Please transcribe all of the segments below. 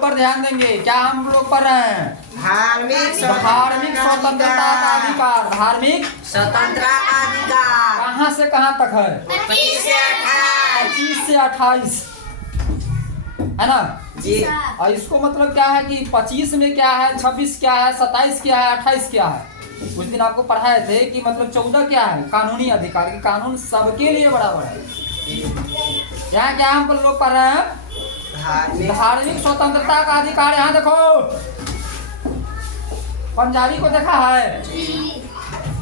Board पर ध्यान देंगे। क्या हम लोग पढ़ रहे हैं? धार्मिक स्वतंत्रता का अधिकार। धार्मिक स्वतंत्रता का अधिकार कहाँ से कहाँ तक है? 25 से 28 25 से 28 है ना जी। और इसको मतलब क्या है कि 25 में क्या है, 26 क्या है, 27 क्या है, 28 क्या है। उस दिन आपको पढ़ाए थे कि मतलब 14 क्या है, कानूनी अधिकार की कानून सबके लिए बराबर है। यहाँ क्या हम लोग पढ़ रहे हैं? धार्मिक स्वतंत्रता का अधिकार। यहाँ देखो पंजाबी को देखा है,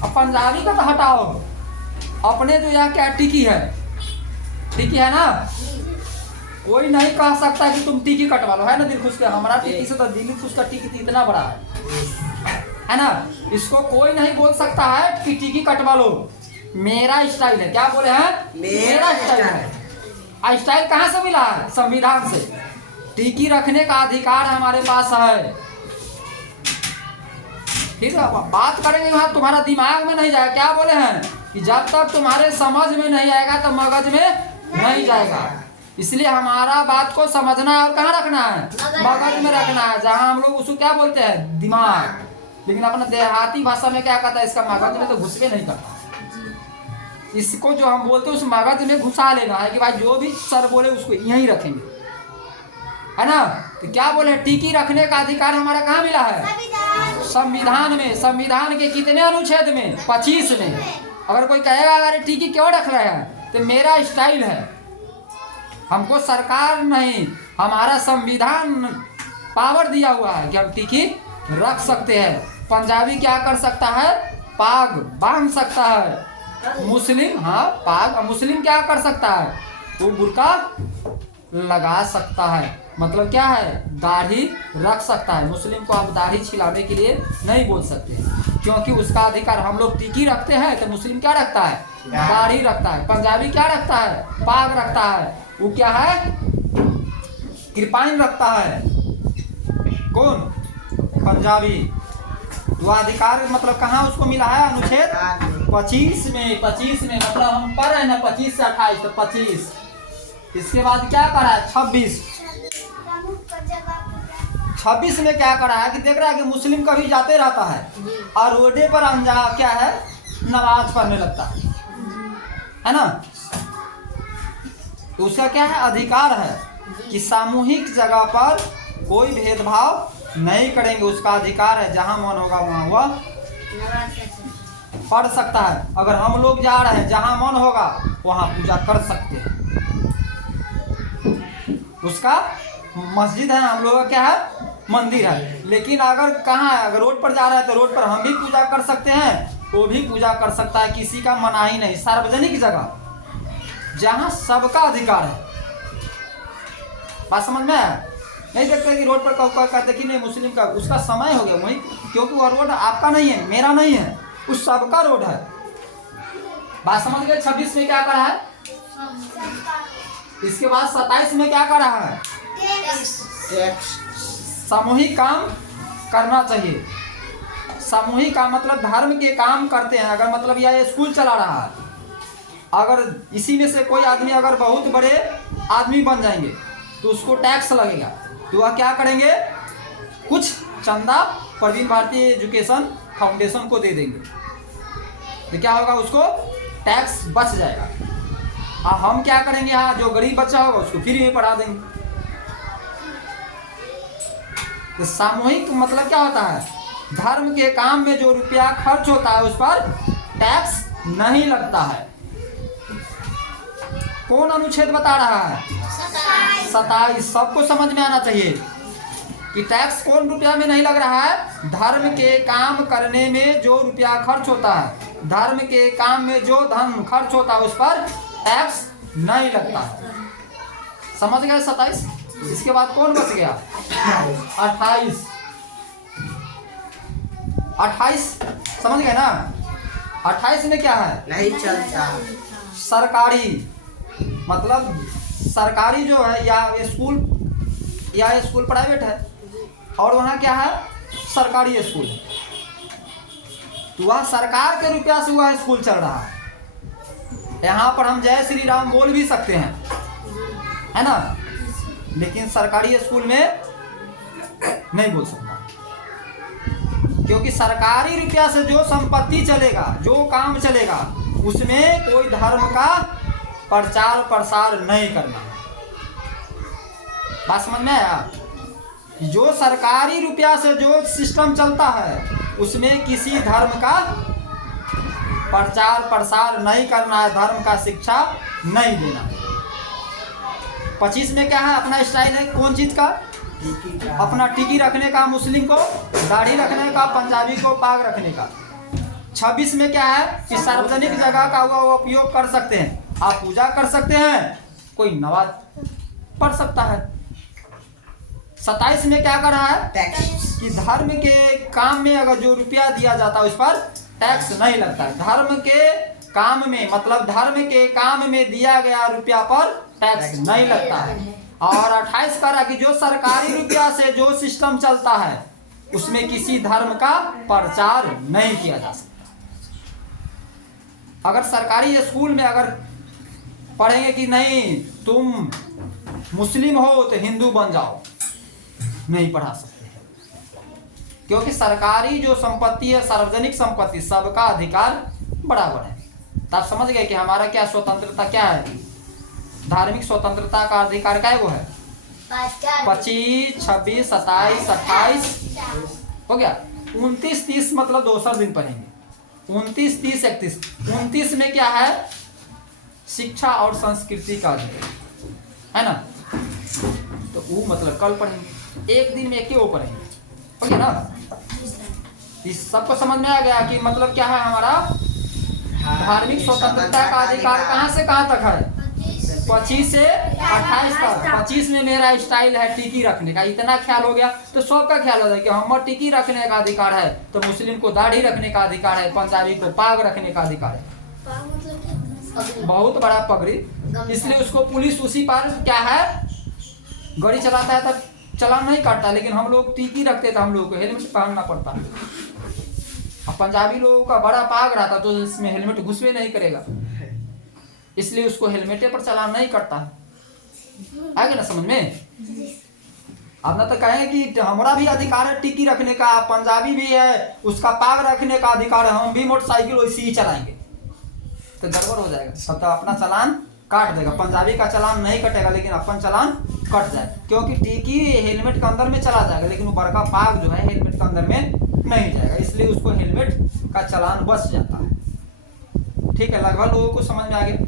अब पंजाबी का तो हटाओ, अपने जो यहाँ क्या टिकी है, टिकी है ना, कोई नहीं कह सकता कि तुम टिकी कटवा लो, है ना दिल खुश के। हमारा टिकी से तो दिल खुश का टिकी इतना बड़ा है ना। इसको कोई नहीं बोल सकता है कि टिकी कटवा लो, मेरा स्टाइल है। क्या बोले हैं? मेरा स्टाइल है। स्टाइल कहाँ से मिला है? संविधान से। टिकी रखने का अधिकार हमारे पास है। ठीक है, बात करेंगे वहाँ तुम्हारा दिमाग में नहीं जाएगा। क्या बोले हैं कि जब तक तुम्हारे समझ में नहीं आएगा तो मगज में नहीं जाएगा। इसलिए हमारा बात को समझना है और कहाँ रखना है? मगज में रखना है, जहाँ हम लोग उसको क्या बोलते हैं? दिमाग। लेकिन अपना देहाती भाषा में क्या कहता है? इसका मगज में तो घुसबे नहीं करता। इसको जो हम बोलते हैं उस मगज में घुसा लेना है कि भाई जो भी सर बोले उसको यहीं रखेंगे, है ना। तो क्या बोले? टिकी रखने का अधिकार हमारा कहाँ मिला है? संविधान में। संविधान के कितने अनुच्छेद में? 25 में। अगर कोई कहेगा अगर टिकी क्यों रख रहे हैं, तो मेरा स्टाइल है, हमको सरकार नहीं, हमारा संविधान पावर दिया हुआ है कि हम टिकी रख सकते हैं। पंजाबी क्या कर सकता है? पाग बांध सकता है। मुस्लिम पाग। मुस्लिम क्या कर सकता है? वो बुर्का लगा सकता है। मतलब क्या है? दाढ़ी रख सकता है। मुस्लिम को आप दाढ़ी छिलाने के लिए नहीं बोल सकते, क्योंकि उसका अधिकार। हम लोग टिकी रखते हैं तो मुस्लिम क्या रखता है? दाढ़ी रखता है। पंजाबी क्या रखता है? पाग रखता है। वो क्या है? कृपाइन रखता है। कौन? पंजाबी। तो अधिकार मतलब कहाँ उसको मिला है? अनुच्छेद 25 में। 25 में मतलब हम पढ़ रहे हैं ना 25 से 28, तो 25। इसके बाद क्या करा है? 26 में क्या करा है कि देख रहा है कि मुस्लिम कभी जाते रहता है और रोडे पर क्या है? नमाज पढ़ने लगता है ना। तो उसका क्या है? अधिकार है कि सामूहिक जगह पर कोई भेदभाव नहीं करेंगे। उसका अधिकार है, जहां मन होगा वहां वह पढ़ सकता है। अगर हम लोग जा रहे हैं, जहां मन होगा वहां पूजा कर सकते हैं। उसका मस्जिद है, हम लोग का क्या है? मंदिर है। लेकिन अगर कहाँ है? अगर रोड पर जा रहा है तो रोड पर हम भी पूजा कर सकते हैं, वो भी पूजा कर सकता है, किसी का मनाही नहीं। सार्वजनिक जगह जहां सबका अधिकार है। बात समझ में है? नहीं देखते कि रोड पर कहते कि नहीं मुस्लिम का, उसका समय हो गया वही, क्योंकि वह रोड आपका नहीं है, मेरा नहीं है, उस सबका रोड है। बात समझ गए? 26 में क्या करा है? इसके बाद 27 में क्या कर रहा है? सामूहिक काम करना चाहिए। सामूहिक काम मतलब धर्म के काम करते हैं। अगर मतलब यह स्कूल चला रहा है, अगर इसी में से कोई आदमी अगर बहुत बड़े आदमी बन जाएंगे तो उसको टैक्स लगेगा, तो वह क्या करेंगे? कुछ चंदा प्रवीण भारती एजुकेशन फाउंडेशन को दे देंगे, तो क्या होगा? उसको टैक्स बच जाएगा। और हम क्या करेंगे? यहाँ जो गरीब बच्चा होगा उसको फ्री में पढ़ा देंगे। तो सामूहिक मतलब क्या होता है? धर्म के काम में जो रुपया खर्च होता है उस पर टैक्स नहीं लगता है। कौन अनुच्छेद बता रहा है? 27। सबको समझ में आना चाहिए कि टैक्स कौन रुपया में नहीं लग रहा है? धर्म के काम करने में जो रुपया खर्च होता है, धर्म के काम में जो धन खर्च होता है उस पर टैक्स नहीं लगता है। समझ गए? 27। इसके बाद कौन बच गया? 28। 28 समझ गए ना? 28 में क्या है? नहीं चलता। सरकारी मतलब सरकारी जो है, या स्कूल प्राइवेट है और वहाँ क्या है? सरकारी स्कूल। तो वह सरकार के रुपया से वह स्कूल चल रहा है। यहाँ पर हम जय श्री राम बोल भी सकते हैं, है ना। लेकिन सरकारी स्कूल में नहीं बोल सकता, क्योंकि सरकारी रुपया से जो संपत्ति चलेगा, जो काम चलेगा, उसमें कोई धर्म का प्रचार प्रसार नहीं करना है। बात समझ में आया? जो सरकारी रुपया से जो सिस्टम चलता है उसमें किसी धर्म का प्रचार प्रसार नहीं करना है, धर्म का शिक्षा नहीं देना है। 25 में क्या है? अपना स्टाइल है कौन चीज का? अपना टिकी रखने का, मुस्लिम को दाढ़ी रखने का, पंजाबी को पाग रखने का। 26 में क्या है कि सार्वजनिक जगह का वो उपयोग कर सकते हैं, आप पूजा कर सकते हैं, कोई नमाज पढ़ सकता है। 27 में क्या कर रहा है टैक्स कि धर्म के काम में अगर जो रुपया दिया जाता है उस पर टैक्स नहीं लगता है। धर्म के काम में मतलब धर्म के काम में दिया गया रुपया पर टैक्स नहीं लगता है। और 28 कह रहा कि जो सरकारी रुपया से जो सिस्टम चलता है उसमें किसी धर्म का प्रचार नहीं किया जा सकता। अगर सरकारी स्कूल में अगर पढ़ेंगे कि नहीं तुम मुस्लिम हो तो हिंदू बन जाओ, नहीं पढ़ा सकते हैं, क्योंकि सरकारी जो संपत्ति है, सार्वजनिक संपत्ति, सबका अधिकार बराबर है। तो आप समझ गए कि हमारा क्या स्वतंत्रता क्या है? धार्मिक स्वतंत्रता का अधिकार क्या है? वो है 25, 26, 27, 28 हो गया। 29, 30 मतलब दूसरा दिन पढ़ेंगे। 29, 30, 31। 29 में क्या है? शिक्षा और संस्कृति का अधिकार है ना, तो वो मतलब कल पढ़ेंगे, एक दिन में एक ही वो पढ़ेंगे, हो गया ना। इस सबको समझ में आ गया कि मतलब क्या है हमारा धार्मिक स्वतंत्रता का अधिकार कहाँ से कहाँ तक है? 25 से 28 तक। 25 में मेरा स्टाइल है टिकी रखने का, इतना ख्याल हो गया तो सबका ख्याल हो जाए कि हम टिकी रखने का अधिकार है, तो मुस्लिम को दाढ़ी रखने का अधिकार है, पंजाबी को पाग रखने का अधिकार है, बहुत बड़ा पगड़ी। इसलिए उसको पुलिस उसी पर क्या है गाड़ी चलाता है तब चलान नहीं काटता, लेकिन हम लोग टिकी रखते थे, हम लोग को हेलमेट पहनना पड़ता है। अब पंजाबी लोगों का बड़ा पाग रहता तो इसमें हेलमेट घुसवे नहीं करेगा, इसलिए उसको हेलमेटे पर चलान नहीं करता है। आगे ना समझ में? अब ना तो कहें कि हमारा भी अधिकार है टिकी रखने का, पंजाबी भी है उसका पाग रखने का अधिकार है, हम भी मोटरसाइकिल वैसे ही चलाएंगे, तो गड़बड़ हो जाएगा। तब तो अपना चलान काट देगा, पंजाबी का चलान नहीं कटेगा लेकिन अपन चलान कट जाए, क्योंकि टिकी हेलमेट के अंदर में चला जाएगा लेकिन वो बड़का पाग जो है हेलमेट के अंदर में नहीं जाएगा, इसलिए उसको हेलमेट का चलान बच जाता है। ठीक है, लगभग लोगों को समझ में आ गया।